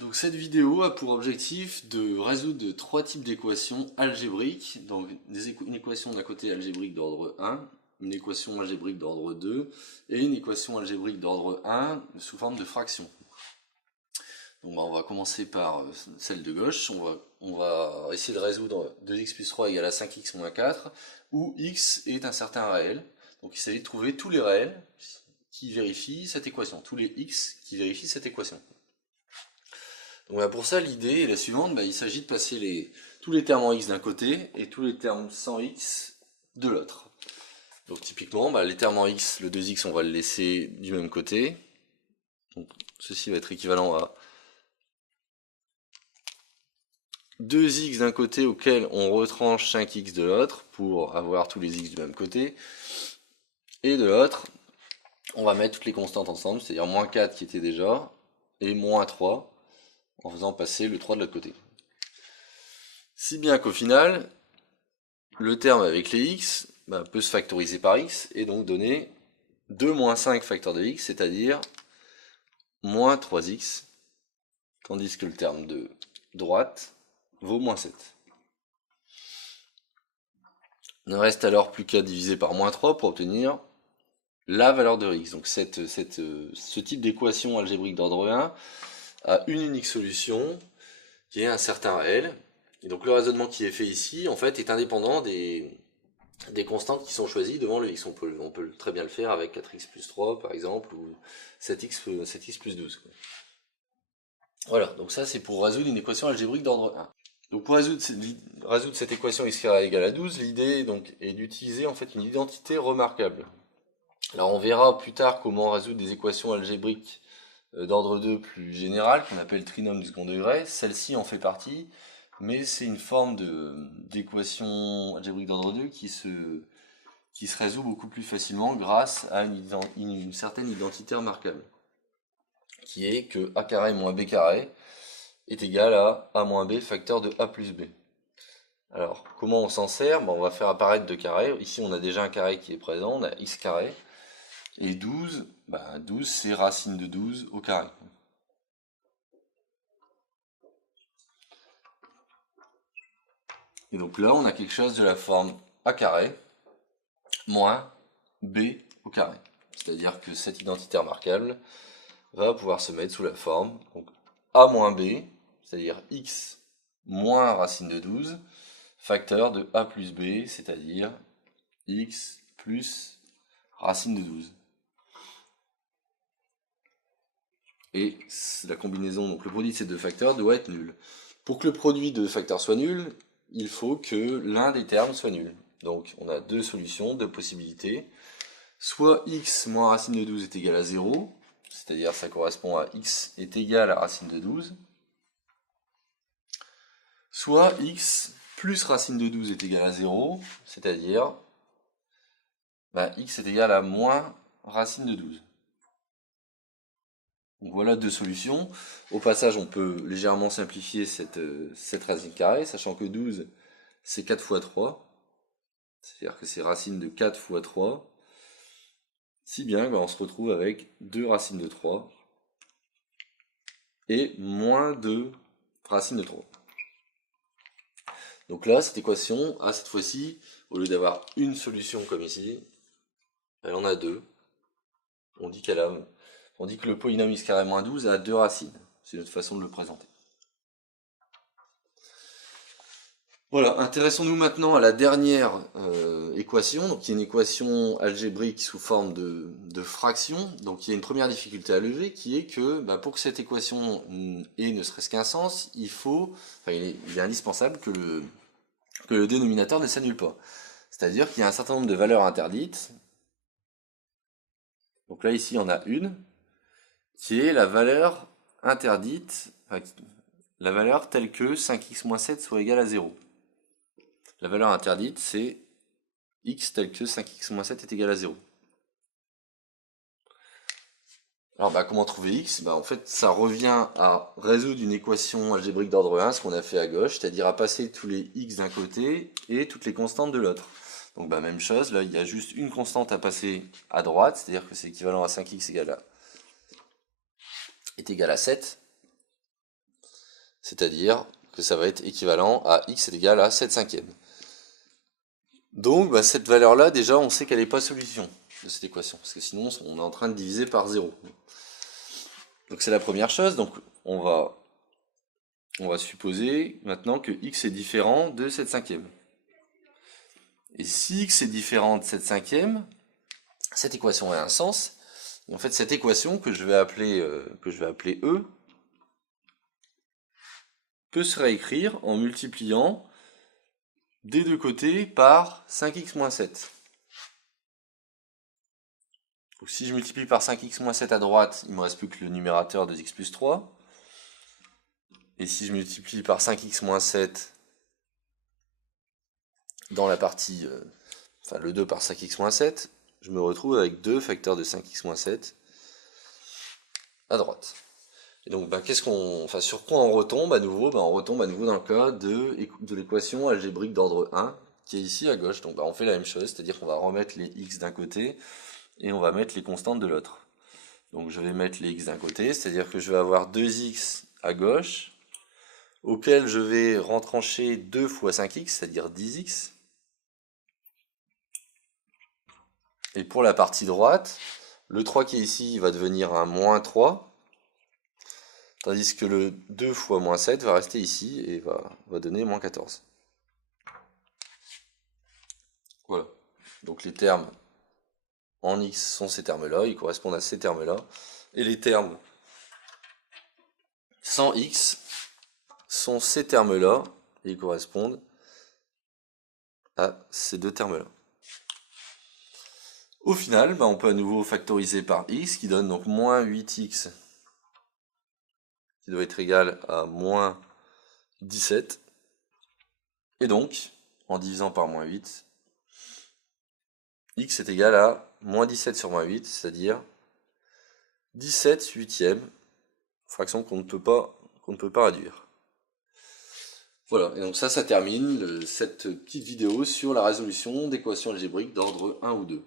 Donc cette vidéo a pour objectif de résoudre trois types d'équations algébriques. Donc une équation d'un côté algébrique d'ordre 1, une équation algébrique d'ordre 2 et une équation algébrique d'ordre 1 sous forme de fraction. Donc on va commencer par celle de gauche. On va essayer de résoudre 2x plus 3 égale à 5x moins 4 où x est un certain réel. Donc il s'agit de trouver tous les réels qui vérifient cette équation, tous les x qui vérifient cette équation. Donc pour ça, l'idée est la suivante, il s'agit de passer tous les termes en x d'un côté et tous les termes sans x de l'autre. Donc typiquement, les termes en x, le 2x, on va le laisser du même côté. Donc ceci va être équivalent à 2x d'un côté auquel on retranche 5x de l'autre pour avoir tous les x du même côté. Et de l'autre, on va mettre toutes les constantes ensemble, c'est-à-dire moins 4 qui était déjà, et moins 3, en faisant passer le 3 de l'autre côté. Si bien qu'au final, le terme avec les x peut se factoriser par x et donc donner 2 moins 5 facteur de x, c'est-à-dire moins 3x, tandis que le terme de droite vaut moins 7. Il ne reste alors plus qu'à diviser par moins 3 pour obtenir la valeur de x. Donc ce type d'équation algébrique d'ordre 1 a une unique solution qui est un certain réel. Et donc le raisonnement qui est fait ici, en fait, est indépendant des constantes qui sont choisies devant le x. On peut très bien le faire avec 4x plus 3 par exemple, ou 7x plus 12. Voilà, donc ça c'est pour résoudre une équation algébrique d'ordre 1. Donc pour résoudre cette équation x carré égale à 12, l'idée est d'utiliser en fait une identité remarquable. Alors on verra plus tard comment résoudre des équations algébriques d'ordre 2 plus générales, qu'on appelle trinôme du second degré. Celle-ci en fait partie, mais c'est une forme d'équation algébrique d'ordre 2 qui se résout beaucoup plus facilement grâce à une certaine identité remarquable, qui est que a carré moins b carré est égal à a moins b facteur de a plus b. Alors, comment on s'en sert? On va faire apparaître deux carrés. Ici, on a déjà un carré qui est présent, on a x carré. Et 12, 12 c'est racine de 12 au carré. Et donc là, on a quelque chose de la forme a carré moins b au carré. C'est-à-dire que cette identité remarquable va pouvoir se mettre sous la forme donc a moins b, c'est-à-dire x moins racine de 12, facteur de a plus b, c'est-à-dire x plus racine de 12. Et la combinaison, donc le produit de ces deux facteurs doit être nul. Pour que le produit de facteurs soit nul, il faut que l'un des termes soit nul. Donc on a deux solutions, deux possibilités. Soit x moins racine de 12 est égal à 0, c'est-à-dire ça correspond à x est égal à racine de 12. Soit x plus racine de 12 est égal à 0, c'est-à-dire x est égal à moins racine de 12. Donc voilà deux solutions. Au passage, on peut légèrement simplifier cette racine carrée, sachant que 12, c'est 4 fois 3. C'est-à-dire que c'est racine de 4 fois 3. Si bien qu'on se retrouve avec 2 racines de 3 et moins 2 racines de 3. Donc là, cette équation a cette fois-ci, au lieu d'avoir une solution comme ici, elle en a deux. On dit que le polynôme x carré moins 12 a deux racines. C'est notre façon de le présenter. Voilà, intéressons-nous maintenant à la dernière équation, donc qui est une équation algébrique sous forme de fraction. Donc il y a une première difficulté à lever qui est que pour que cette équation ait ne serait-ce qu'un sens, il est indispensable que le dénominateur ne s'annule pas. C'est-à-dire qu'il y a un certain nombre de valeurs interdites. Donc là ici il y en a une, qui est la valeur interdite, la valeur telle que 5x-7 soit égal à 0. La valeur interdite, c'est x tel que 5x-7 est égal à 0. Alors comment trouver x? En fait, ça revient à résoudre une équation algébrique d'ordre 1, ce qu'on a fait à gauche, c'est-à-dire à passer tous les x d'un côté et toutes les constantes de l'autre. Donc même chose, là il y a juste une constante à passer à droite, c'est-à-dire que c'est équivalent à 5x est égal à 7. c'est-à-dire que ça va être équivalent à x est égal à 7 cinquièmes. Donc bah, cette valeur-là, déjà, on sait qu'elle n'est pas solution de cette équation, parce que sinon on est en train de diviser par 0. Donc c'est la première chose, donc on va supposer maintenant que x est différent de 7 cinquièmes. Et si x est différent de 7 cinquièmes, cette équation a un sens. Et en fait, cette équation que je vais appeler E peut se réécrire en multipliant des deux côtés par 5x moins 7. Donc si je multiplie par 5x moins 7 à droite, il ne me reste plus que le numérateur de x plus 3. Et si je multiplie par 5x moins 7 dans la partie, enfin le 2 par 5x moins 7, je me retrouve avec 2 facteurs de 5x moins 7 à droite. Et donc, sur quoi on retombe à nouveau? On retombe à nouveau dans le cas de l'équation algébrique d'ordre 1, qui est ici à gauche. Donc, on fait la même chose, c'est-à-dire qu'on va remettre les x d'un côté et on va mettre les constantes de l'autre. Donc, je vais mettre les x d'un côté, c'est-à-dire que je vais avoir 2x à gauche, auquel je vais rentrancher 2 fois 5x, c'est-à-dire 10x. Et pour la partie droite, le 3 qui est ici va devenir un moins 3. Tandis que le 2 fois moins 7 va rester ici et va donner moins 14. Voilà. Donc les termes en x sont ces termes-là, ils correspondent à ces termes-là. Et les termes sans x sont ces termes-là, et ils correspondent à ces deux termes-là. Au final, on peut à nouveau factoriser par x, qui donne donc moins 8x, qui doit être égal à moins 17. Et donc, en divisant par moins 8, x est égal à moins 17 sur moins 8, c'est-à-dire 17 huitièmes, fraction qu'on ne peut pas réduire. Voilà, et donc ça termine cette petite vidéo sur la résolution d'équations algébriques d'ordre 1 ou 2.